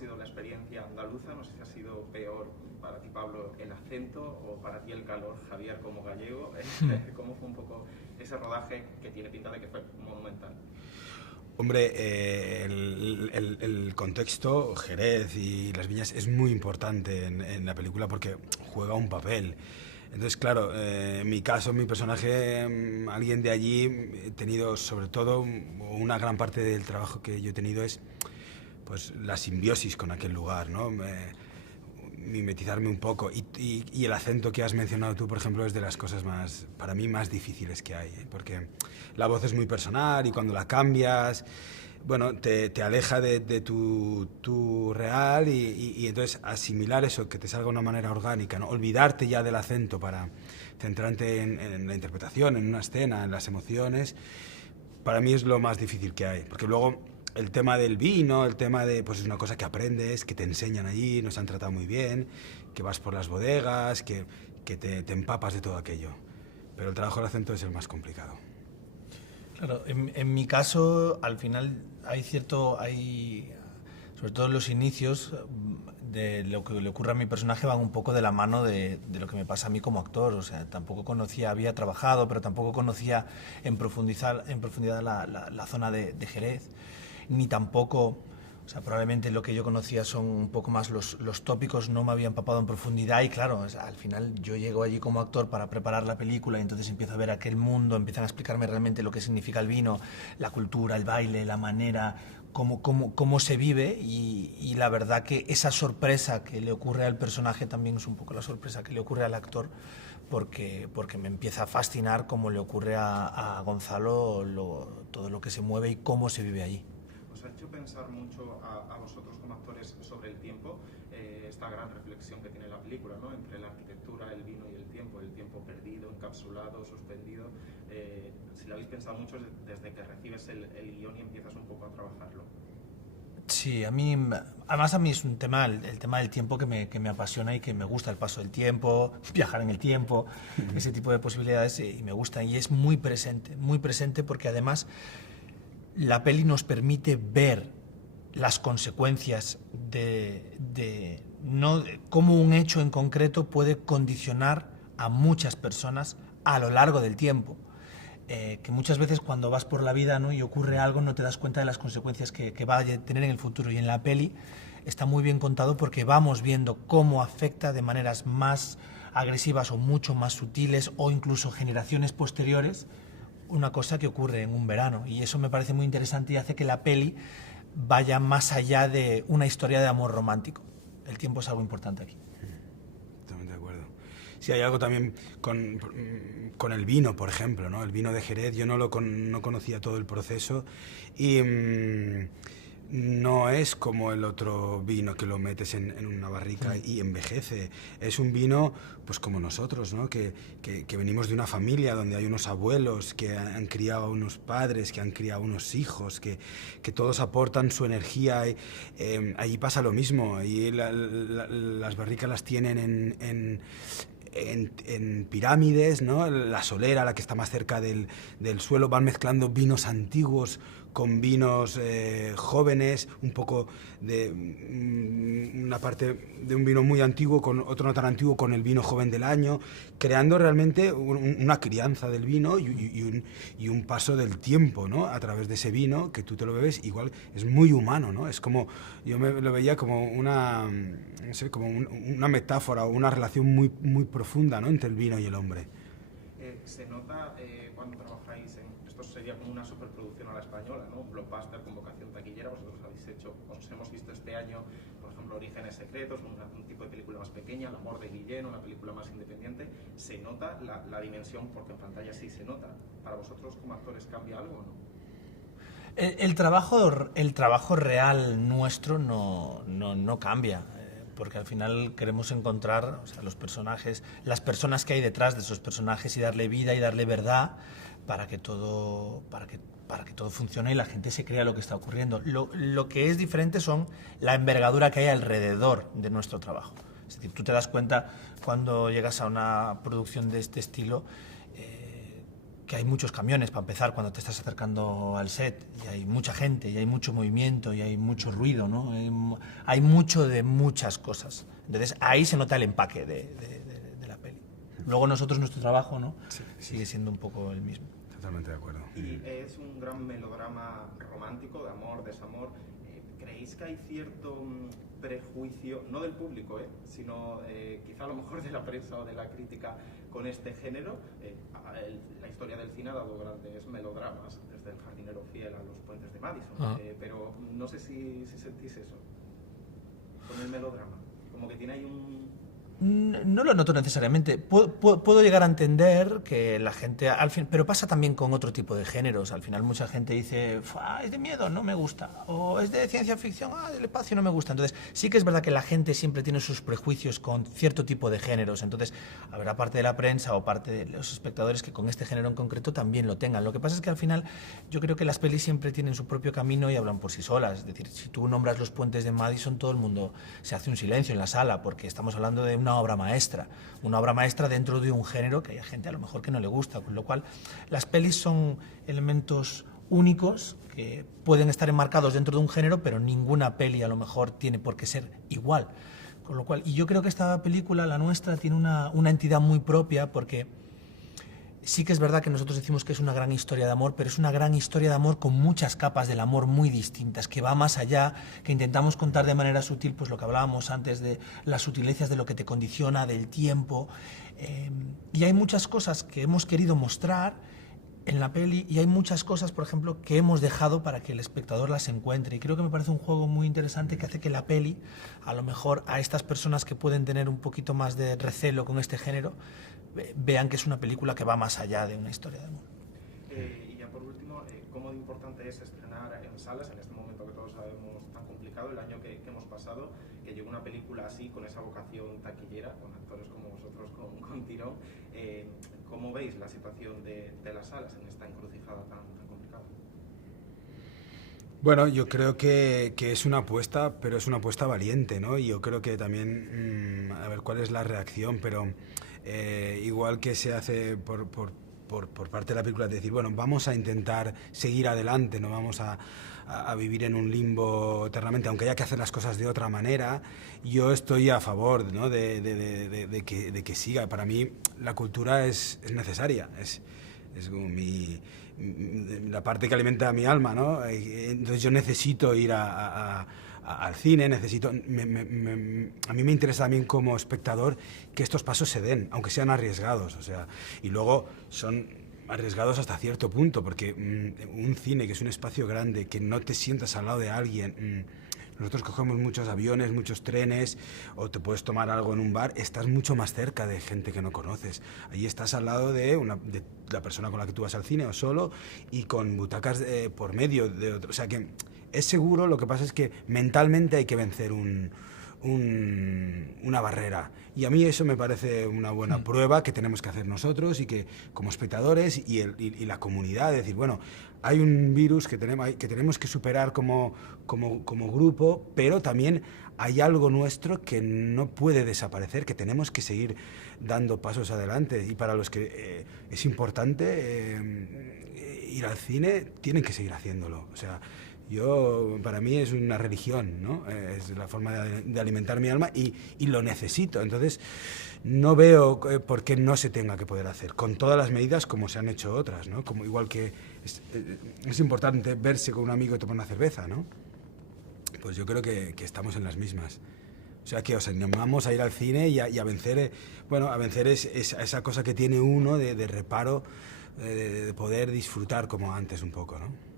sido la experiencia andaluza? No sé si ha sido peor para ti, Pablo, el acento o para ti el calor, Javier, como gallego. ¿Cómo fue un poco ese rodaje que tiene pinta de que fue monumental? Hombre, el contexto, Jerez y las viñas, es muy importante en la película porque juega un papel. Entonces, claro, en mi caso, mi personaje, alguien de allí, he tenido sobre todo una gran parte del trabajo que yo he tenido es pues la simbiosis con aquel lugar, ¿no? Mimetizarme un poco. Y el acento que has mencionado tú, por ejemplo, es de las cosas más, para mí, más difíciles que hay, ¿eh? Porque la voz es muy personal y cuando la cambias, bueno, te aleja de tu real y entonces asimilar eso, que te salga de una manera orgánica, ¿no? Olvidarte ya del acento para centrarte en la interpretación, en una escena, en las emociones, para mí es lo más difícil que hay, porque luego el tema del vino, el tema de, pues es una cosa que aprendes, que te enseñan allí, nos han tratado muy bien, que vas por las bodegas, que te empapas de todo aquello. Pero el trabajo del acento es el más complicado. Claro, en mi caso, al final sobre todo los inicios de lo que le ocurre a mi personaje van un poco de la mano de lo que me pasa a mí como actor. O sea, tampoco conocía, había trabajado, pero tampoco conocía en profundidad la zona de Jerez, ni tampoco. O sea, probablemente lo que yo conocía son un poco más los tópicos, no me había empapado en profundidad y claro, o sea, al final yo llego allí como actor para preparar la película y entonces empiezo a ver aquel mundo, empiezan a explicarme realmente lo que significa el vino, la cultura, el baile, la manera, cómo se vive y la verdad que esa sorpresa que le ocurre al personaje también es un poco la sorpresa que le ocurre al actor porque me empieza a fascinar cómo le ocurre a Gonzalo todo lo que se mueve y cómo se vive allí. ¿Os ha hecho pensar mucho a vosotros como actores sobre el tiempo? Esta gran reflexión que tiene la película, ¿no? Entre la arquitectura, el vino y el tiempo perdido, encapsulado, suspendido. Si lo habéis pensado mucho desde que recibes el guión y empiezas un poco a trabajarlo. Sí, además a mí es un tema, el tema del tiempo que me apasiona y que me gusta, el paso del tiempo, viajar en el tiempo, ese tipo de posibilidades y me gusta y es muy presente porque además la peli nos permite ver las consecuencias no, cómo un hecho en concreto puede condicionar a muchas personas a lo largo del tiempo. Que muchas veces cuando vas por la vida, ¿no? Y ocurre algo no te das cuenta de las consecuencias que va a tener en el futuro y en la peli está muy bien contado porque vamos viendo cómo afecta de maneras más agresivas o mucho más sutiles o incluso generaciones posteriores una cosa que ocurre en un verano y eso me parece muy interesante y hace que la peli vaya más allá de una historia de amor romántico. El tiempo es algo importante aquí. Totalmente de acuerdo. Sí, hay algo también con el vino, por ejemplo, ¿no? El vino de Jerez, yo no conocía todo el proceso y no es como el otro vino que lo metes en una barrica y envejece. Es un vino, pues como nosotros, ¿no? Que venimos de una familia donde hay unos abuelos que han criado a unos padres, que han criado a unos hijos, que todos aportan su energía. Allí pasa lo mismo. Allí las barricas las tienen en pirámides, ¿no? La solera, la que está más cerca del suelo, van mezclando vinos antiguos con vinos jóvenes, un poco de una parte de un vino muy antiguo con otro no tan antiguo con el vino joven del año, creando realmente una crianza del vino y un paso del tiempo, ¿no? A través de ese vino que tú te lo bebes, igual es muy humano, ¿no? Es como, yo lo veía como una, no sé, como una metáfora o una relación muy profunda, ¿no? Entre el vino y el hombre. Se nota cuando trabajáis esto sería como una superproducción a la española, ¿no? Un blockbuster con vocación taquillera. Vosotros habéis hecho, os hemos visto este año, por ejemplo, Orígenes Secretos, un tipo de película más pequeña, El amor de Guillén, una película más independiente. Se nota la dimensión, porque en pantalla sí se nota. ¿Para vosotros como actores cambia algo o no? El trabajo real nuestro no cambia, porque al final queremos encontrar, o sea, los personajes, las personas que hay detrás de esos personajes y darle vida y darle verdad para que todo funcione y la gente se crea lo que está ocurriendo. Lo que es diferente son la envergadura que hay alrededor de nuestro trabajo. Es decir, tú te das cuenta cuando llegas a una producción de este estilo que hay muchos camiones para empezar cuando te estás acercando al set, y hay mucha gente, y hay mucho movimiento, y hay mucho ruido, ¿no? Hay mucho de muchas cosas. Entonces ahí se nota el empaque de la peli. Luego nosotros, nuestro trabajo, ¿no? Sí, sí. Sigue siendo un poco el mismo. Totalmente de acuerdo. Y es un gran melodrama romántico, de amor, desamor. ¿Creéis que hay cierto prejuicio, no del público, sino quizá a lo mejor de la prensa o de la crítica con este género? La historia del cine ha dado grandes melodramas, desde El jardinero fiel a Los puentes de Madison, pero no sé si sentís eso con el melodrama, como que tiene ahí un... No lo noto necesariamente. Puedo llegar a entender que la gente, al fin, pero pasa también con otro tipo de géneros. Al final mucha gente dice, es de miedo, no me gusta, o es de ciencia ficción, del espacio, no me gusta. Entonces sí que es verdad que la gente siempre tiene sus prejuicios con cierto tipo de géneros. Entonces habrá parte de la prensa o parte de los espectadores que con este género en concreto también lo tengan. Lo que pasa es que al final yo creo que las pelis siempre tienen su propio camino y hablan por sí solas. Es decir, si tú nombras Los puentes de Madison, todo el mundo se hace un silencio en la sala porque estamos hablando de una obra maestra dentro de un género que hay gente a lo mejor que no le gusta, con lo cual las pelis son elementos únicos que pueden estar enmarcados dentro de un género, pero ninguna peli a lo mejor tiene por qué ser igual, con lo cual, y yo creo que esta película, la nuestra, tiene una entidad muy propia porque sí que es verdad que nosotros decimos que es una gran historia de amor, pero es una gran historia de amor con muchas capas del amor muy distintas, que va más allá, que intentamos contar de manera sutil, pues lo que hablábamos antes de las sutilezas de lo que te condiciona, del tiempo. Y hay muchas cosas que hemos querido mostrar en la peli y hay muchas cosas, por ejemplo, que hemos dejado para que el espectador las encuentre. Y creo que me parece un juego muy interesante que hace que la peli, a lo mejor a estas personas que pueden tener un poquito más de recelo con este género, vean que es una película que va más allá de una historia de amor. Y ya por último, ¿cómo de importante es estrenar en salas en este momento que todos sabemos tan complicado, el año que hemos pasado, que llegue una película así, con esa vocación taquillera, con actores como vosotros, con tirón? ¿Cómo veis la situación de las salas en esta encrucijada tan complicada? Bueno, yo creo que es una apuesta, pero es una apuesta valiente, ¿no? Y yo creo que también, a ver cuál es la reacción, pero igual que se hace por parte de la película, de decir, bueno, vamos a intentar seguir adelante, no vamos a vivir en un limbo eternamente, aunque haya que hacer las cosas de otra manera. Yo estoy a favor, ¿no? de que siga. Para mí la cultura es necesaria, es como la parte que alimenta mi alma, ¿no? Entonces yo necesito ir al cine, a mí me interesa también como espectador que estos pasos se den, aunque sean arriesgados, o sea, y luego son arriesgados hasta cierto punto, porque un cine que es un espacio grande, que no te sientas al lado de alguien, nosotros cogemos muchos aviones, muchos trenes, o te puedes tomar algo en un bar, estás mucho más cerca de gente que no conoces. Allí estás al lado de la persona con la que tú vas al cine o solo, y con butacas por medio de otro. O sea que es seguro, lo que pasa es que mentalmente hay que vencer una barrera. Y a mí eso me parece una buena prueba que tenemos que hacer nosotros y que como espectadores y la comunidad, decir, bueno, hay un virus que tenemos que superar como grupo, pero también hay algo nuestro que no puede desaparecer, que tenemos que seguir dando pasos adelante, y para los que es importante ir al cine, tienen que seguir haciéndolo. O sea, para mí es una religión, ¿no? Es la forma de alimentar mi alma y lo necesito. Entonces, no veo por qué no se tenga que poder hacer, con todas las medidas como se han hecho otras, ¿no? Como igual que es importante verse con un amigo y tomar una cerveza, ¿no? Pues yo creo que estamos en las mismas. O sea, que os animamos a ir al cine y a vencer, a vencer esa cosa que tiene uno de reparo, de poder disfrutar como antes un poco, ¿no?